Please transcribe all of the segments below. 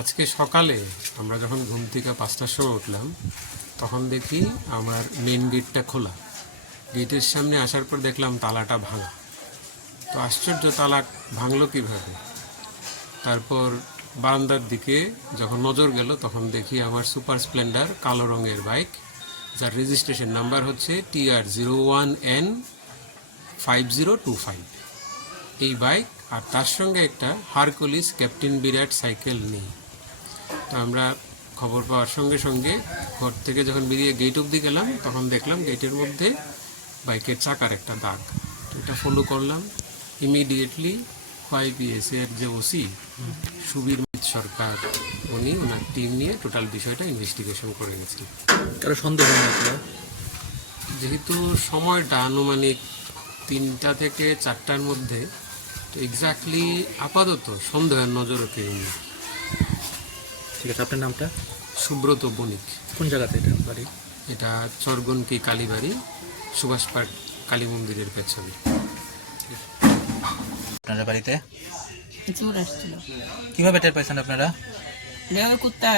আজকে সকালে আমরা যখন ঘুম থেকে 5টার সময় উঠলাম তখন দেখি আমার মেন গেটটা খোলা। গেটের সামনে আসার পর দেখলাম তালাটা ভাঙা। তো আশ্চর্য, তালা ভাঙলো কিভাবে। তারপর বারান্দার দিকে যখন নজর গেল তখন দেখি আমার সুপার স্প্লেন্ডার কালো রঙের বাইক, যার রেজিস্ট্রেশন নাম্বার হচ্ছে TR01N5025। এই বাইক আর তার সঙ্গে একটা হারকুলিস ক্যাপ্টেন বিরাট সাইকেল নেই। তো আমরা খবর পাওয়ার সঙ্গে সঙ্গে ঘর থেকে যখন বেরিয়ে গেট অবধি গেলাম তখন দেখলাম গেটের মধ্যে বাইকের চাকার একটা দাগ। তো এটা ফলো করলাম। ইমিডিয়েটলি 5PS এর যে ওসি সুবীর সরকার, উনি ওনার টিম নিয়ে টোটাল বিষয়টা ইনভেস্টিগেশন করে গেছেন। কারো সন্দেহ নেই? যেহেতু সময়টা আনুমানিক 3টা থেকে 4টার মধ্যে, তো এক্স্যাক্টলি আপাতত সন্দেহের নজরও কেউ নেই। ঠিক আছে, আপনার নামটা? সুব্রত বণিক। কোন জায়গাতে এটা বাড়ি? এটা চরগনকি কালীবাড়ি, সুভাষ পার্ক কালী মন্দিরের পেছনে। আপনাদের বাড়িতে চোর আসছিল। কিভাবে টের পাইছেন আপনারা? কুত্তা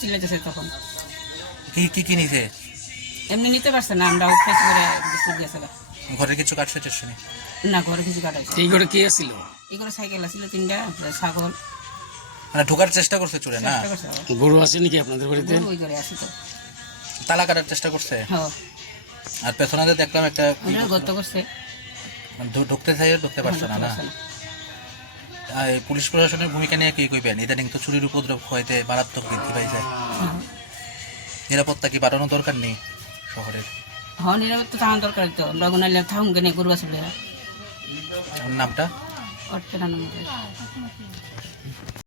চিল্লাইতেছে তখন। কি নিছে? এমনি নিতে পারছে না, আমরা উঠে করে দিয়েছে। ঘরে কিছু কাটছে টেরছে না, ঘরে কিছু কাটাইছে। এই ঘরে কে আসছিল? এই করে সাইকেল আসছিল 3টা, ছাগল। মানে ঢোকার চেষ্টা করছে চোরে না? গরু আছে নাকি আপনাদের বাড়িতে? ওই করে আসি তো তালা কাটার চেষ্টা করছে। হ্যাঁ, আর পেছনে দেখলাম একটা গর্ত করছে, ঢুকতে চাইও ঢুকতে পারছে না। এই পুলিশ প্রশাসনের ভূমিকা নিয়ে কি কইবেন? ইদানিং তো চুরির উপদ্রব হইতে মারাত্মক বৃদ্ধি পাইছে। নিরাপত্তা কি বাড়ানো দরকার নেই শহরের? হ্যাঁ, নিরাপত্তা থাকা দরকার। তো আমরা গুনাইলে থাকুন কেন, গরু আসলে। নামটা? অর্চনা নাম।